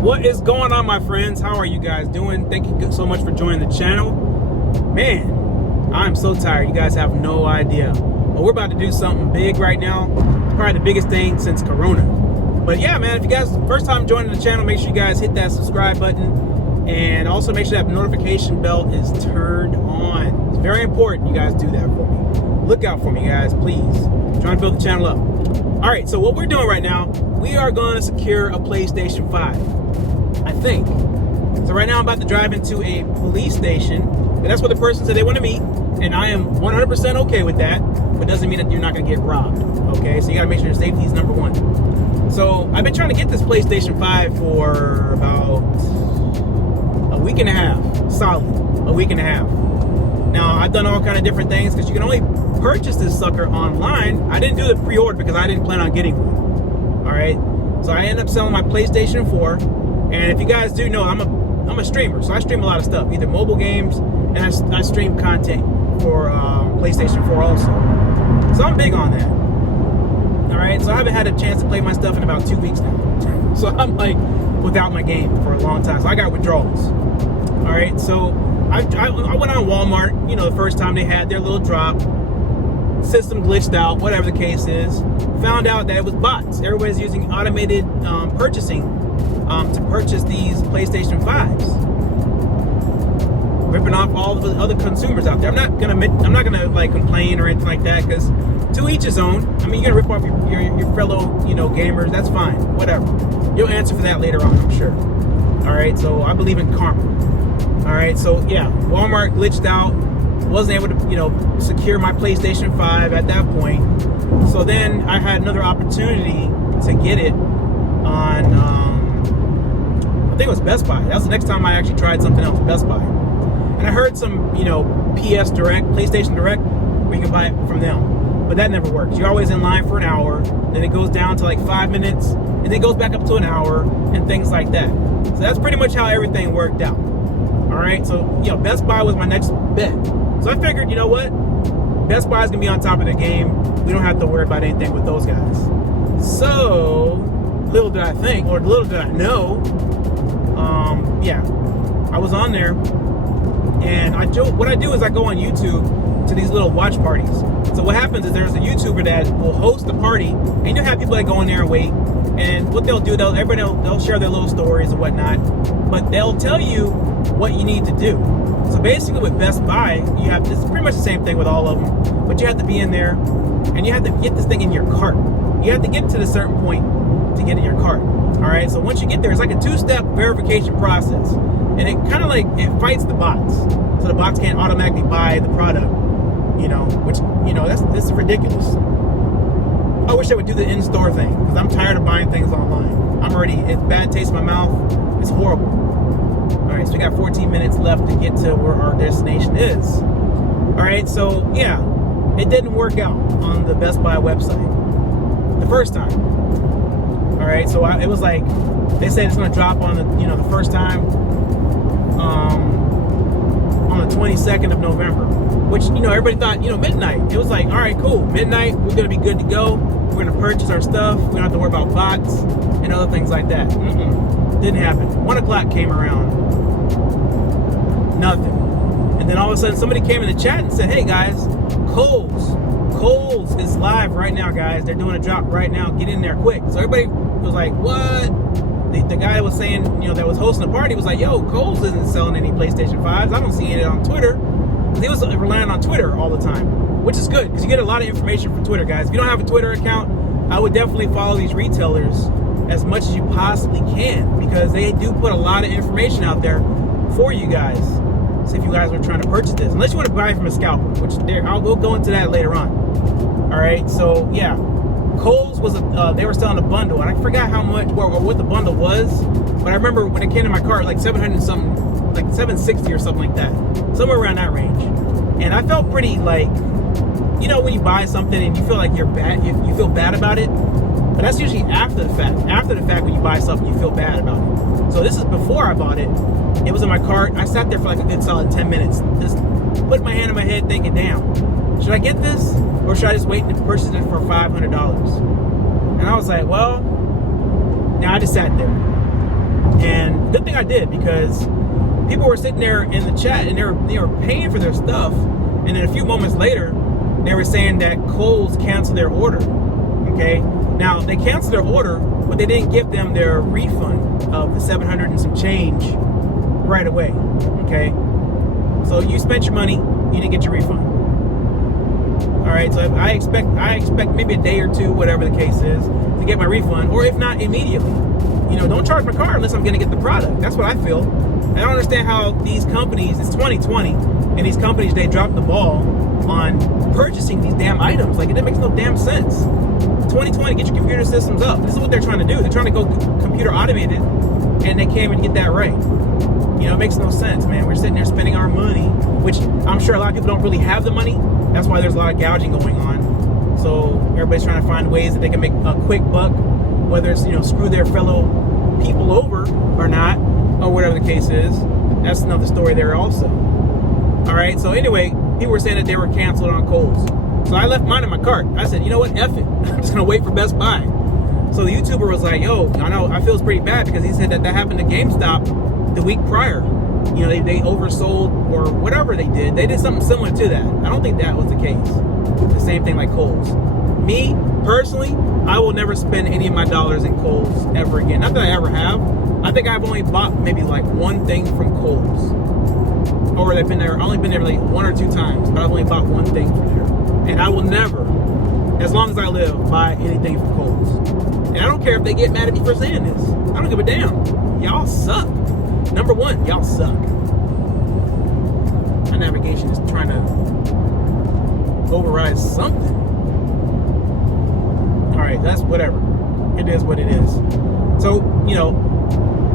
What is going on, my friends? How are you guys doing? Thank you so much for joining the channel. Man, I'm so tired. You guys have no idea. But we're about to do something big right now. It's probably the biggest thing since Corona. But yeah, man, if you guys first time joining the channel, make sure you guys hit that subscribe button. And also make sure that notification bell is turned on. It's very important you guys do that for me. Look out for me, guys, please. I'm trying to build the channel up. All right, so what we're doing right now, we are going to secure a PlayStation 5, I think. So right now I'm about to drive into a police station, and that's where the person said they want to meet, and I am 100% okay with that, but doesn't mean that you're not going to get robbed, okay? So you got to make sure your safety is number one. So I've been trying to get this PlayStation 5 for about a week and a half, solid, a week and a half. Now, I've done all kind of different things because you can only purchase this sucker online. I didn't do the pre-order because I didn't plan on getting one. All right, so I ended up selling my PlayStation 4. And if you guys do know, I'm a streamer, so I stream a lot of stuff, either mobile games, and I stream content for PlayStation 4 also. So I'm big on that. All right, so I haven't had a chance to play my stuff in about 2 weeks now. So I'm like without my game for a long time. So I got withdrawals. All right, so I went on Walmart, you know, the first time they had their little drop. System glitched out, whatever the case is. Found out that it was bots. Everybody's using automated purchasing to purchase these PlayStation 5s, ripping off all the other consumers out there. I'm not gonna like complain or anything like that, because to each his own. I mean, you're gonna rip off your fellow, you know, gamers. That's fine, whatever. You'll answer for that later on, I'm sure. All right, so I believe in karma. All right, so yeah, Walmart glitched out. Wasn't able to, you know, secure my PlayStation 5 at that point. So then I had another opportunity to get it on, I think it was Best Buy. That was the next time I actually tried something else, Best Buy. And I heard some, you know, PS Direct, PlayStation Direct, where you can buy it from them. But that never works. You're always in line for an hour, then it goes down to like 5 minutes, and then it goes back up to an hour, and things like that. So that's pretty much how everything worked out. All right, so, you know, Best Buy was my next bet. So I figured, you know what? Best Buy is going to be on top of the game. We don't have to worry about anything with those guys. So, little did I think, or little did I know, yeah, I was on there, and what I do is I go on YouTube to these little watch parties. So what happens is there's a YouTuber that will host a party, and you'll have people that go in there and wait, and what they'll do, they'll share their little stories and whatnot, but they'll tell you what you need to do. So basically with Best Buy, it's pretty much the same thing with all of them, but you have to be in there and you have to get this thing in your cart. You have to get to the certain point to get in your cart. All right, so once you get there, it's like a two-step verification process, and it kind of like, it fights the bots. So the bots can't automatically buy the product, you know, which, you know, this is ridiculous. I wish I would do the in-store thing, because I'm tired of buying things online. It's bad taste in my mouth. It's horrible. All right, so we got 14 minutes left to get to where our destination is. All right, so yeah, it didn't work out on the Best Buy website the first time. All right, so it was like, they said it's gonna drop on the first time on the 22nd of November, which, you know, everybody thought, you know, midnight. It was like, all right, cool, midnight, we're gonna be good to go. We're gonna purchase our stuff. We don't have to worry about bots and other things like that. Didn't happen. 1 o'clock came around. Nothing. And then all of a sudden somebody came in the chat and said, hey guys, Kohl's is live right now, guys. They're doing a drop right now. Get in there quick. So everybody was like, what? The guy that was saying, you know, that was hosting the party was like, yo, Kohl's isn't selling any PlayStation 5s. I don't see it on Twitter. Because he was relying on Twitter all the time, which is good because you get a lot of information from Twitter, guys. If you don't have a Twitter account, I would definitely follow these retailers as much as you possibly can, because they do put a lot of information out there for you guys. So if you guys are trying to purchase this, unless you want to buy it from a scalper, which we'll go into that later on. All right, so yeah, Kohl's was they were selling a bundle, and I forgot how much or what the bundle was, but I remember when it came to my cart, like 700 something, like 760 or something like that, somewhere around that range. And I felt pretty like, you know, when you buy something and you feel like you're bad, you feel bad about it. But that's usually after the fact. After the fact, when you buy something, you feel bad about it. So this is before I bought it. It was in my cart. I sat there for like a good solid 10 minutes. Just put my hand in my head thinking, damn, should I get this? Or should I just wait and purchase it for $500? And I was like, well, now I just sat there. And good thing I did, because people were sitting there in the chat and they were paying for their stuff, and then a few moments later they were saying that Kohl's canceled their order. Okay, now they canceled their order, but they didn't give them their refund of the 700 and some change right away. Okay, so you spent your money, you didn't get your refund. All right, so I expect maybe a day or two, whatever the case is, to get my refund, or if not immediately. You know, don't charge my card unless I'm going to get the product. That's what I feel. I don't understand how these companies, it's 2020, and these companies, they drop the ball on purchasing these damn items. Like, it makes no damn sense. 2020, get your computer systems up. This is what they're trying to do. They're trying to go computer automated, and they can't even get that right. You know, it makes no sense, man. We're sitting there spending our money, which I'm sure a lot of people don't really have the money. That's why there's a lot of gouging going on. So everybody's trying to find ways that they can make a quick buck, whether it's, you know, screw their fellow people over or not, or whatever the case is. That's another story there also. All right, so anyway, people were saying that they were canceled on Kohl's. So I left mine in my cart. I said, you know what, F it. I'm just gonna wait for Best Buy. So the YouTuber was like, yo, I know, I feel it's pretty bad, because he said that happened to GameStop the week prior. You know, they oversold or whatever they did. They did something similar to that. I don't think that was the case. The same thing like Kohl's. Me, personally, I will never spend any of my dollars in Kohl's ever again. Not that I ever have. I think I've only bought maybe like one thing from Kohl's. Or I've only been there like one or two times, but I've only bought one thing from there. And I will never, as long as I live, buy anything from Kohl's. And I don't care if they get mad at me for saying this. I don't give a damn. Y'all suck. Number one, y'all suck. My navigation is trying to override something. All right, that's whatever. It is what it is. So, you know,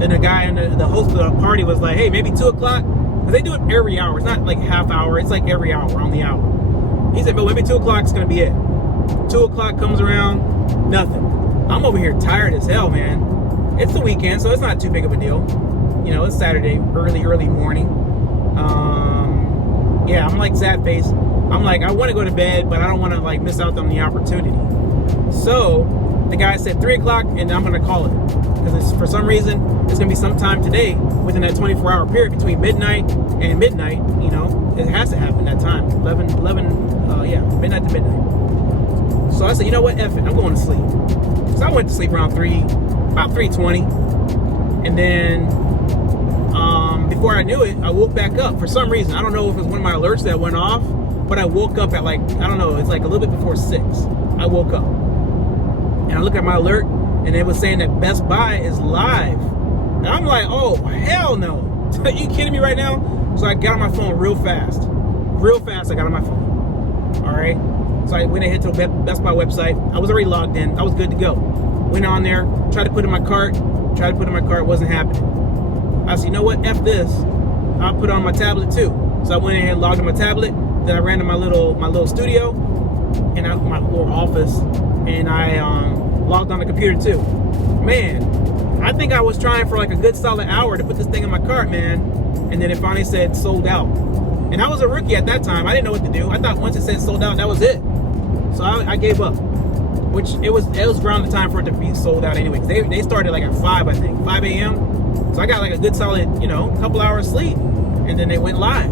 then the guy and the host of the party was like, hey, maybe 2 o'clock. Because they do it every hour. It's not like half hour. It's like every hour, on the hour. He said, but maybe 2 o'clock is going to be it. 2 o'clock comes around, nothing. I'm over here tired as hell, man. It's the weekend, so it's not too big of a deal. You know, it's Saturday, early morning. Yeah, I'm like sad face. I'm like, I want to go to bed, but I don't want to like miss out on the opportunity. So the guy said 3 o'clock, and I'm going to call it. Because for some reason, it's going to be sometime today within that 24-hour period between midnight and midnight. You know, it has to happen that time. 11, midnight to midnight. So I said, you know what, F it, I'm going to sleep. So I went to sleep around about 3:20. And then before I knew it, I woke back up for some reason. I don't know if it was one of my alerts that went off, but I woke up at like, I don't know, it's like a little bit before 6. I woke up and I looked at my alert, and it was saying that Best Buy is live. And I'm like, oh, hell no. Are you kidding me right now? So I got on my phone real fast. Real fast, I got on my phone. All right. So I went ahead to the Best Buy website. I was already logged in. I was good to go. Went on there, tried to put in my cart. Wasn't happening. I said, you know what? F this. I'll put it on my tablet too. So I went ahead and logged on my tablet. Then I ran to my little studio and my little office, and I logged on the computer too. Man, I think I was trying for like a good solid hour to put this thing in my cart, man. And then it finally said sold out. And I was a rookie at that time. I didn't know what to do. I thought once it said sold out, that was it. So I gave up. Which it was around the time for it to be sold out anyway. They started like at 5, I think, 5 a.m. So I got like a good solid, you know, couple hours sleep, and then they went live.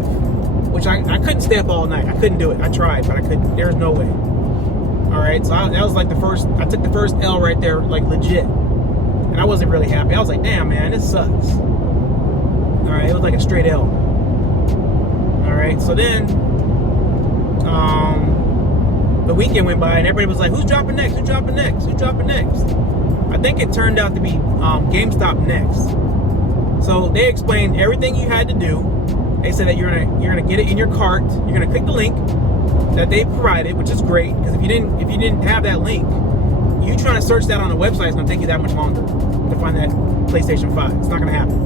Which I couldn't stay up all night. I couldn't do it. I tried, but I couldn't. There's no way. All right, so that was like I took the first L right there, like legit. And I wasn't really happy. I was like, damn, man, this sucks. All right, it was like a straight L. All right, so then the weekend went by, and everybody was like, who's dropping next? Who's dropping next? Who's dropping next? I think it turned out to be GameStop next. So they explained everything you had to do. They said that you're gonna get it in your cart. You're gonna click the link that they provided, which is great, because if you didn't have that link, you trying to search that on the website is gonna take you that much longer to find that PlayStation 5. It's not gonna happen.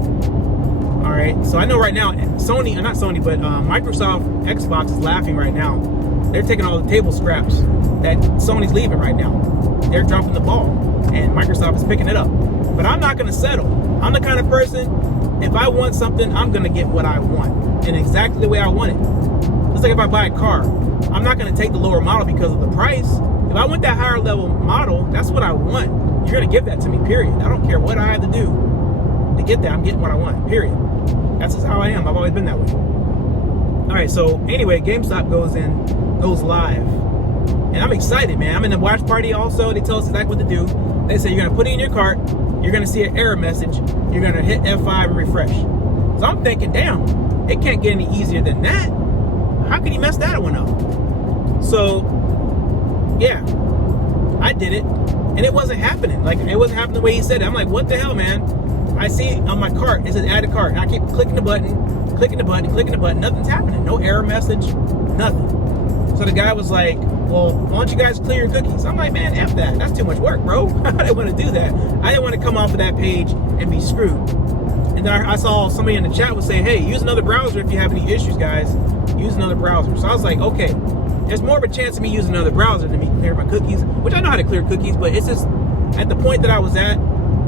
All right. So I know right now, Microsoft Xbox is laughing right now. They're taking all the table scraps that Sony's leaving right now. They're dropping the ball, and Microsoft is picking it up. But I'm not gonna settle. I'm the kind of person, if I want something, I'm gonna get what I want, and exactly the way I want it. It's like if I buy a car, I'm not gonna take the lower model because of the price. If I want that higher level model, that's what I want. You're gonna give that to me, period. I don't care what I have to do. to get that, I'm getting what I want, period. That's just how I am. I've always been that way. All right, so anyway, GameStop goes live. And I'm excited, man. I'm in the watch party also. They tell us exactly what to do. They say you're gonna put it in your cart, you're gonna see an error message, you're gonna hit F5 and refresh. So I'm thinking, damn, it can't get any easier than that. How can you mess that one up? So, yeah, I did it, and it wasn't happening. Like, it wasn't happening the way he said it. I'm like, what the hell, man? I see on my cart, it says add a cart, and I keep clicking the button, nothing's happening. No error message, nothing. So the guy was like, well, why don't you guys clear your cookies? I'm like, man, F that. That's too much work, bro. I didn't want to do that. I didn't want to come off of that page and be screwed. And then I saw somebody in the chat was saying, hey, use another browser if you have any issues, guys. Use another browser. So I was like, okay, there's more of a chance of me using another browser than me clear my cookies, which I know how to clear cookies, but it's just, at the point that I was at,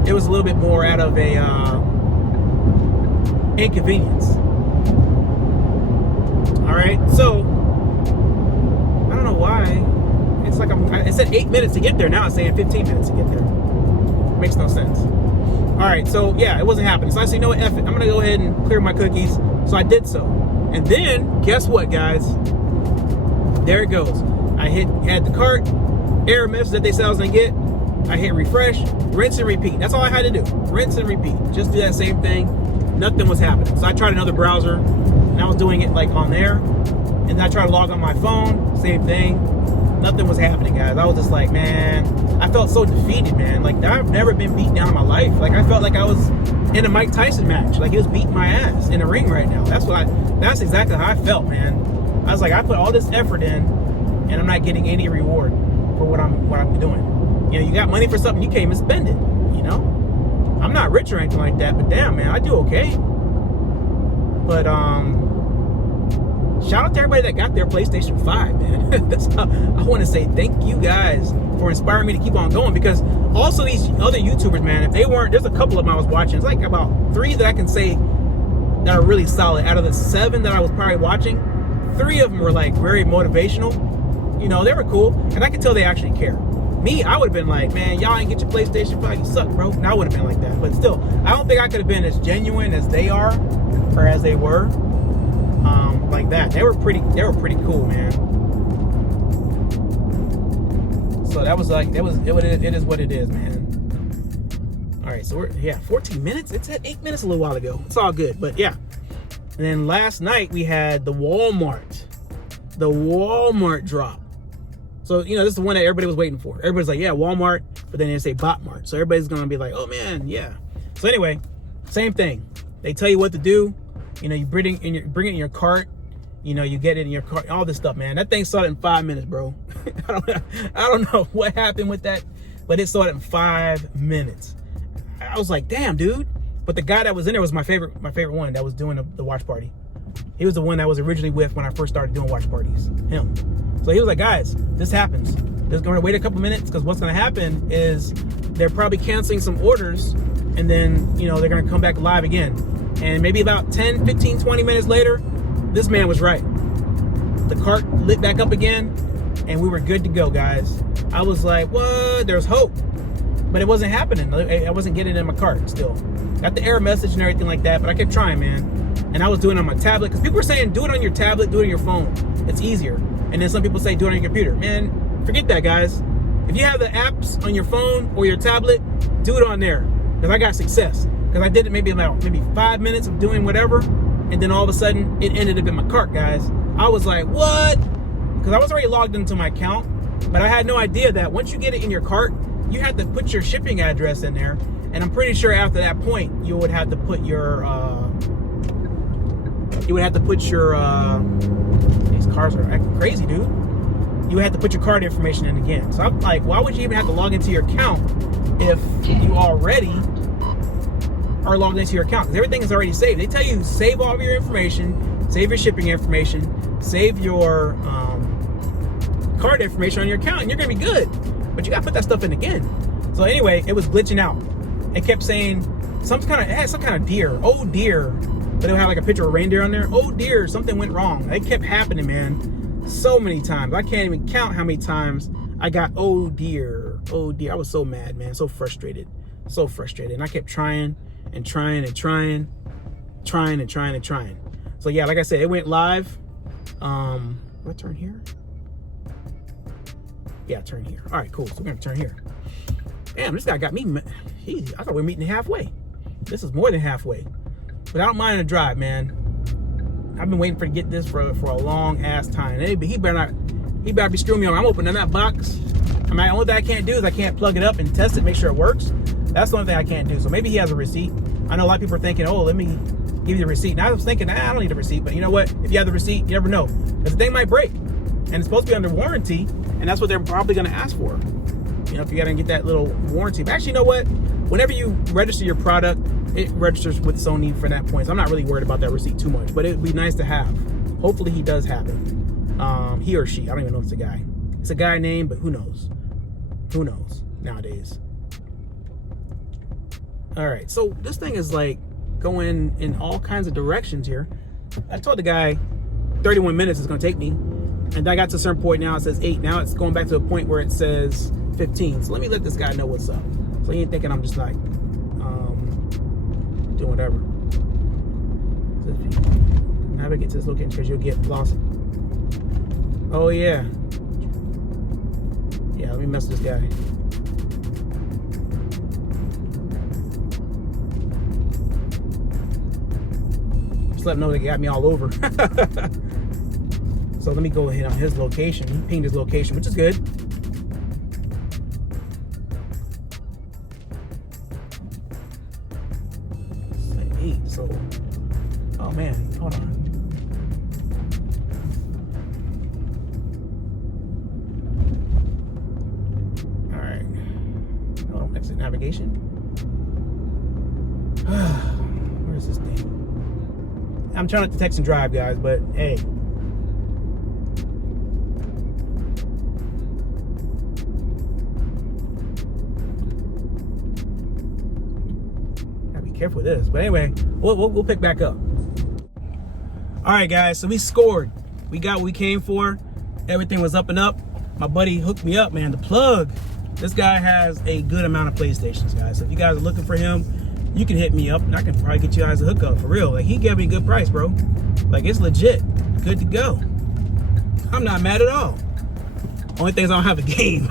it was a little bit more out of a inconvenience. All right, so I don't know why. It's like it said 8 minutes to get there. Now it's saying 15 minutes to get there. Makes no sense. All right, so yeah, it wasn't happening. So I said, you know what, F it. I'm gonna go ahead and clear my cookies. So I did so. And then, guess what, guys? There it goes. I add the cart, error message that they said I was gonna get. I hit refresh, rinse and repeat. That's all I had to do. Rinse and repeat. Just do that same thing. Nothing was happening. So I tried another browser, and I was doing it like on there. And then I tried to log on my phone, same thing. Nothing was happening, guys. I was just like, man, I felt so defeated, man. Like, I've never been beat down in my life. Like, I felt like I was in a Mike Tyson match. Like, he was beating my ass in the ring right now. That's exactly how I felt, man. I was like, I put all this effort in, and I'm not getting any reward for what I'm doing. You know, you got money for something, you can't even spend it, you know? I'm not rich or anything like that, but damn, man, I do okay. But, shout out to everybody that got their PlayStation 5, man. That's how I want to say thank you guys for inspiring me to keep on going, because also these other YouTubers, man, if they weren't, there's a couple of them I was watching. It's like about 3 that I can say that are really solid. Out of the 7 that I was probably watching, 3 of them were like very motivational. You know, they were cool, and I could tell they actually care. Me, I would have been like, man, y'all ain't get your PlayStation 5, you suck, bro. And I would have been like that. But still, I don't think I could have been as genuine as they are, or as they were. Like that. They were pretty cool, man. So that was like, it is what it is, man. All right, so we're 14 minutes. It's at 8 minutes a little while ago. It's all good, but yeah. And then last night we had the Walmart drop. So, you know, this is the one that everybody was waiting for. Everybody's like, yeah, Walmart, but then they say Botmart. So everybody's gonna be like, oh man, yeah. So anyway, same thing. They tell you what to do. You know, you bring it in your cart. You know, you get it in your cart, all this stuff, man. That thing started in 5 minutes, bro. I don't know what happened with that, but it started in 5 minutes. I was like, damn, dude. But the guy that was in there was my favorite one that was doing the watch party. He was the one that I was originally with when I first started doing watch parties. Him. So he was like, guys, this happens. They're going to wait a couple minutes, because what's going to happen is they're probably canceling some orders, and then, you know, they're going to come back live again. And maybe about 10, 15, 20 minutes later, this man was right. The cart lit back up again, and we were good to go, guys. I was like, what? There's hope. But it wasn't happening. I wasn't getting it in my cart still. Got the error message and everything like that, but I kept trying, man. And I was doing it on my tablet, because people were saying, do it on your tablet, do it on your phone. It's easier. And then some people say, do it on your computer. Man, forget that, guys. If you have the apps on your phone or your tablet, do it on there. Because I got success. Because I did it maybe 5 minutes of doing whatever, and then all of a sudden, it ended up in my cart, guys. I was like, what? Because I was already logged into my account, but I had no idea that once you get it in your cart, you have to put your shipping address in there. And I'm pretty sure after that point, you would have to put your, these cars are acting crazy, dude. You would have to put your card information in again. So I'm like, why would you even have to log into your account if you already are logged into your account? Because everything is already saved. They tell you save all of your information, save your shipping information, save your card information on your account, and you're gonna be good. But you gotta put that stuff in again. So anyway, it was glitching out. It kept saying it had some kind of deer. Oh dear. But it would have like a picture of a reindeer on there. Oh dear, something went wrong. It kept happening, man. So many times. I can't even count how many times I got oh dear. Oh dear. I was so mad, man. So frustrated. So frustrated. And I kept trying and trying. So yeah, like I said, it went live. Do I turn here? Yeah, turn here. All right, cool. So we're gonna turn here. Damn, this guy got me. I thought we were meeting halfway. This is more than halfway. But I don't mind the drive, man. I've been waiting to get this for a long ass time. He better be screwing me on. I'm opening that box. I mean, the only thing I can't do is I can't plug it up and test it, make sure it works. That's the only thing I can't do. So maybe he has a receipt. I know a lot of people are thinking, oh, let me give you the receipt. And I was thinking, I don't need a receipt. But you know what? If you have the receipt, you never know. Because the thing might break. And it's supposed to be under warranty. And that's what they're probably going to ask for. You know, if you got to get that little warranty. But actually, you know what? Whenever you register your product, it registers with Sony for that point. So I'm not really worried about that receipt too much. But it would be nice to have. Hopefully he does have it. He or she. I don't even know if it's a guy. It's a guy name, but who knows? Who knows nowadays? All right. So this thing is like going in all kinds of directions here. I told the guy 31 minutes is going to take me. And I got to a certain point now, it says 8. Now it's going back to a point where it says 15. So let me let this guy know what's up. So he ain't thinking I'm just like doing whatever. How do I get to this location? Because you'll get lost. Oh yeah. Yeah, let me mess with this guy. Just let him know they got me all over. So let me go ahead on his location. He pinged his location, which is good. It's like 8, so... Oh man, hold on. Alright. Oh, exit navigation. Where's this thing? I'm trying not to text and drive, guys, but hey. Careful with this, but anyway, we'll pick back up. All right, guys, so we scored. We got what we came for. Everything was up and up. My buddy hooked me up, man. The plug. This guy has a good amount of PlayStations, guys. So if you guys are looking for him, you can hit me up, and I can probably get you guys a hookup for real. Like, he gave me a good price, bro. Like, it's legit, good to go. I'm not mad at all. Only thing is I don't have a game.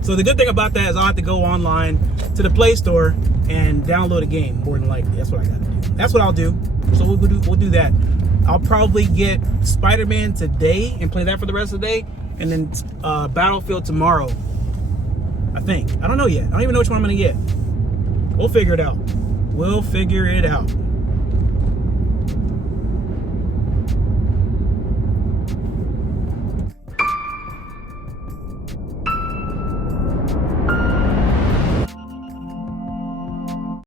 So the good thing about that is I'll have to go online to the Play Store and download a game, more than likely. That's what I gotta do. That's what I'll do. So we'll do that. I'll probably get Spider-Man today and play that for the rest of the day, and then Battlefield tomorrow, I think. I don't know yet. I don't even know which one I'm gonna get. We'll figure it out. We'll figure it out.